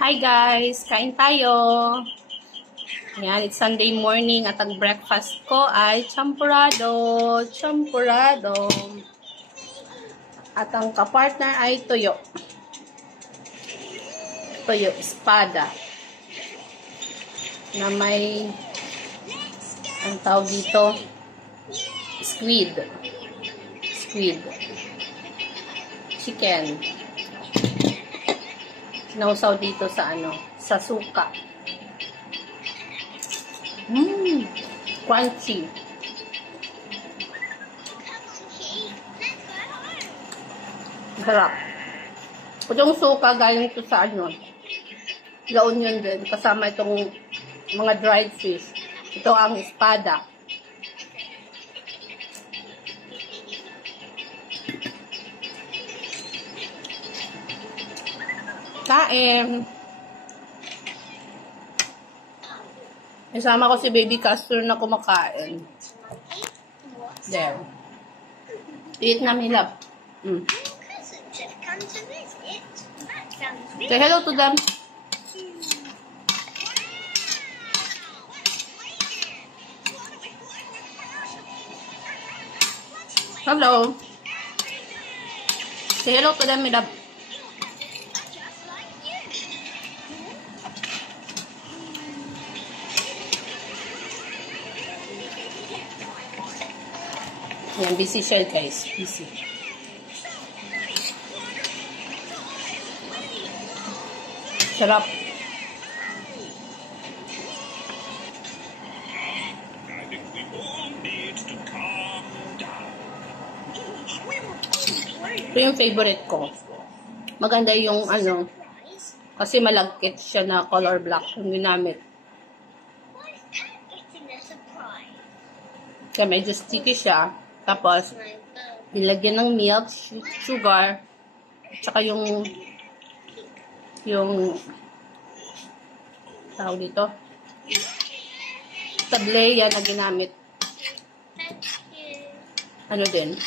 Hi guys! Kain tayo! Ayan, it's Sunday morning at ang breakfast ko ay champurrado. Champurrado. At ang kapartner ay tuyo. Tuyo, espada. Na may, ang tawag dito, squid. Squid. Chicken. Sinausaw dito sa sa suka. Crunchy. Sarap. Itong suka galing to sa La Union din. Kasama itong mga dried fish. Ito ang espada. Kain. Isama ko si Baby Castor na kumakain. There. Eat na, Milap. Say hello to them. Hello. Say hello to them, Milap. Yan, busy siya guys. Busy. Sarap. Ito yung favorite ko. Maganda yung kasi malagkit siya na color black yung ginamit. Kaya medyo sticky siya. Tapos, nilagyan ng milk, sugar, tsaka yung tawag dito, tablea na ginamit. Din.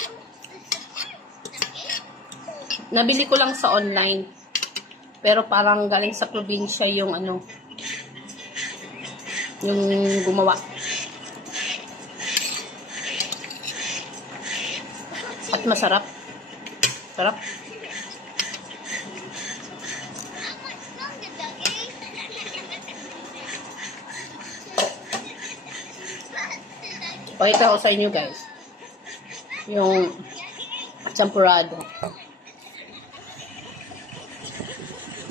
Nabili ko lang sa online. Pero parang galing sa probinsya yung yung gumawa. At masarap. Sarap. Pakita ko sa inyo guys. Yung champurrado.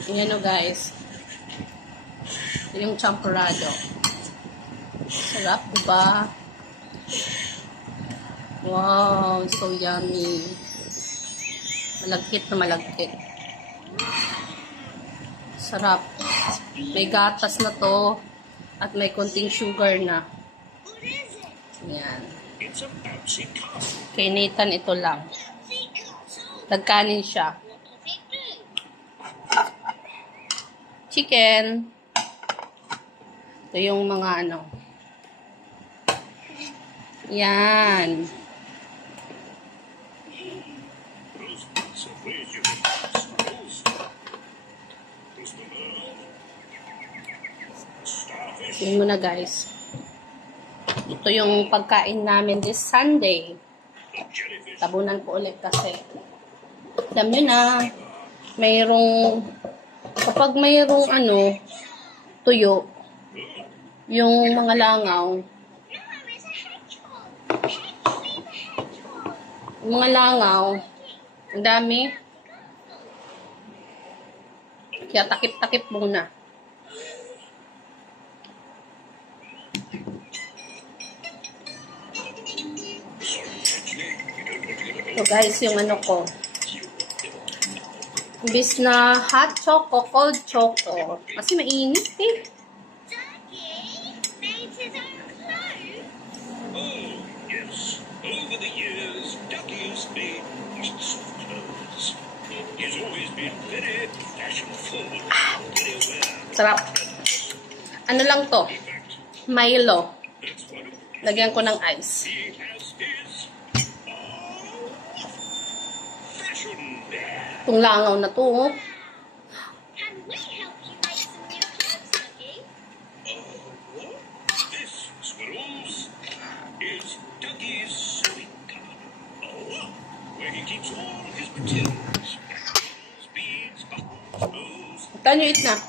Yan guys. Yung champurrado. Sarap, diba? Wow, so yummy. Malagkit na malagkit. Sarap. May gatas na to at may konting sugar na. Yan. Kay Nathan ito lang. Nagkanin siya. Chicken. Ito yung mga Yan. Tingnan mo na guys. Ito yung pagkain namin this Sunday. Tabunan ko ulit kasi. Alam nyo na, kapag mayroong tuyo, yung mga langaw, ang dami. Kaya takip-takip muna. So guys, yung ko. Imbis na hot choco, cold choco. Kasi mainit eh. Over the years, Ducky's made lots of clothes. He's always been very fashion-forward. Sarap. Lang to? Milo. Lagyan ko ng ice. Itong langaw na to. Can you eat na? How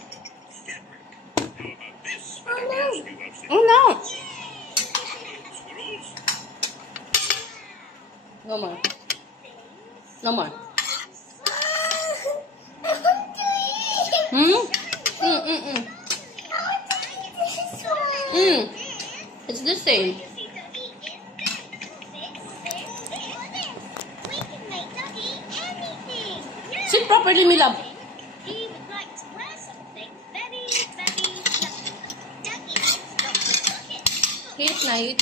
about this? Oh no! You have Oh no! squirrels. No more. No more. Hmm? It's the same. Sit properly, my love. He would like to wear something very, very fluffy. Ducky needs lots of pockets. Eat na, eat.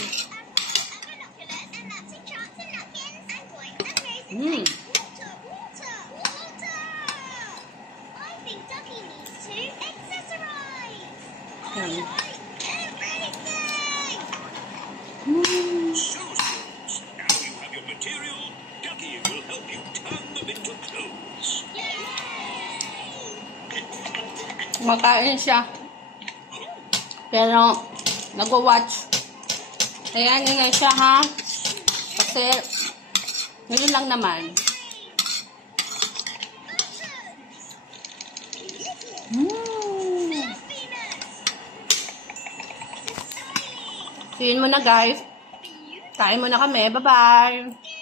Binoculars and matching charts and napkins and coins and raisins. Water, water, water! I think Ducky needs to accessorize. Yum. Everything! So, squirrels, now you have your material. Ducky will help you turn them into clothes. Makain siya. Pero, nag-watch. Ayan, ingay siya, ha? Kasi, ngayon lang naman. Kain mo na, guys. Kain mo na kami. Bye-bye.